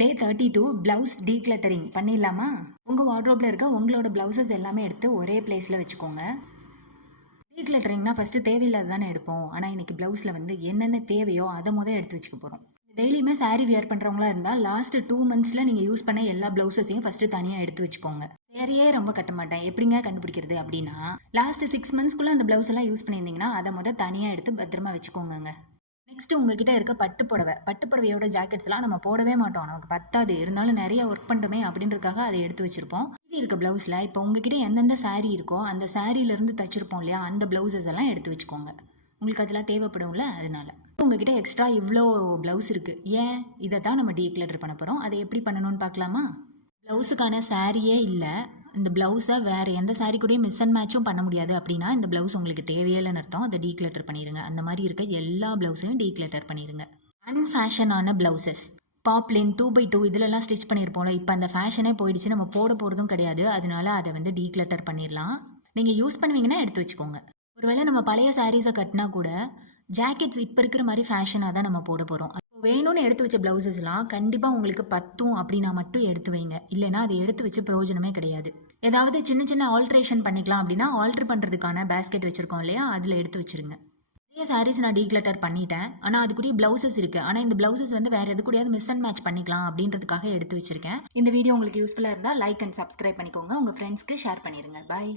டே 32 blouse decluttering பண்ணிடலாமா? உங்கள் வார்ட்ரோப்பில் இருக்க உங்களோட ப்ளவுசஸ் எல்லாமே எடுத்து ஒரே பிளேஸில் வச்சுக்கோங்க. டீக்ளட்டரிங்னா ஃபஸ்ட்டு தேவையில்லாத தானே எடுப்போம். ஆனால் இன்றைக்கி ப்ளவுஸில் வந்து என்னென்ன தேவையோ அதை எடுத்து வச்சுக்க போகிறோம். டெய்லியுமே சாரீ வியர் பண்ணுறவங்களா இருந்தால் லாஸ்ட் 2 மந்த்ஸில் நீங்கள் யூஸ் பண்ண எல்லா ப்ளவுசஸையும் ஃபஸ்ட்டு தனியாக எடுத்து வச்சுக்கோங்க. சாரியே ரொம்ப கட்ட மாட்டேன் எப்படிங்க கண்டுபிடிக்கிறது அப்படின்னா, லாஸ்ட் 6 மந்த்ஸ்க்குள்ளே அந்த ப்ளவுஸ் எல்லாம் யூஸ் பண்ணியிருந்தீங்கன்னா அதை தனியாக எடுத்து பத்திரமா வச்சுக்கோங்க. நெக்ஸ்ட்டு உங்ககிட்ட இருக்க பட்டு புடவையோட ஜாக்கெட்ஸ்லாம் நம்ம போடவே மாட்டோம், நமக்கு பத்தாது, இருந்தாலும் நிறைய ஒர்க் பண்ணிட்டோமே அப்படின்றதுக்காக அதை எடுத்து வச்சுருப்போம். இது இருக்க ப்ளவுஸில் இப்போ உங்ககிட்ட எந்தெந்த சாரீ இருக்கோ அந்த சாரீலேருந்து தச்சிருப்போம் இல்லையா, அந்த ப்ளவுசஸ் எல்லாம் எடுத்து வச்சுக்கோங்க. உங்களுக்கு அதெல்லாம் தேவைப்படும்ல, அதனால உங்ககிட்ட எக்ஸ்ட்ரா இவ்வளோ ப்ளவுஸ் இருக்குது, ஏன் இதை தான் நம்ம டீக்ளட்டர் பண்ண போகிறோம். அதை எப்படி பண்ணணும்னு பார்க்கலாமா? ப்ளவுஸுக்கான சாரியே இல்லை, இந்த ப்ளவுஸை வேறு எந்த சாரீ கூடயும் மிஸ் அண்ட் மேட்சும் பண்ண முடியாது அப்படின்னா இந்த ப்ளவுஸ் உங்களுக்கு தேவையில்லைன்னு அர்த்தம். அதை டீக்ளட்டர் பண்ணிடுங்க. அந்த மாதிரி இருக்க எல்லா ப்ளவுஸையும் டீக்ளட்டர் பண்ணிடுங்க. அன்ஃபேஷனான ப்ளவுசஸ், பாப்லின் 2x2 இதிலெல்லாம் ஸ்டிச் பண்ணியிருப்போம்ல, இப்போ அந்த ஃபேஷனே போயிடுச்சு, நம்ம போட போகிறதும் கிடையாது, அதனால அதை டீக்ளட்டர் பண்ணிடலாம். நீங்கள் யூஸ் பண்ணுவீங்கன்னா எடுத்து வச்சுக்கோங்க. ஒருவேளை நம்ம பழைய சாரீஸை கட்டினா கூட ஜாக்கெட்ஸ் இப்போ இருக்கிற மாதிரி ஃபேஷனாக தான் நம்ம போட போகிறோம். வேணும்னு எடுத்து வச்ச ப்ளவுசஸ்லாம் கண்டிப்பாக உங்களுக்கு பத்தும் அப்படின்னா மட்டும் எடுத்து வைங்க, இல்லைனா அதை எடுத்து வச்சு பிரயோஜனமே கிடையாது. ஏதாவது சின்ன சின்ன ஆல்ட்ரேஷன் பண்ணிக்கலாம் அப்படின்னா ஆல்ட்ரு பண்ணுறதுக்கான பேஸ்கெட் வச்சுருக்கோம் இல்லையா, அதில் எடுத்து வச்சுருங்க. நிறைய சாரீஸ் நான் டீக்ளட்டர் பண்ணிட்டேன், ஆனால் அதுக்குரிய ப்ளவுசஸ் இருக்குது. ஆனால் இந்த ப்ளவுசஸ் வேறு எது கூடயாவது மிஸ் அண்ட் மேட்ச் பண்ணிக்கலாம் அப்படின்றதுக்காக எடுத்து வச்சுருக்கேன். இந்த வீடியோ உங்களுக்கு யூஸ்ஃபுல்லாக இருந்தால் லைக் அண்ட் சப்ஸ்கிரைப் பண்ணிக்கோங்க, உங்கள் ஃப்ரெண்ட்ஸ்க்கு ஷேர் பண்ணிடுங்க. பாய்.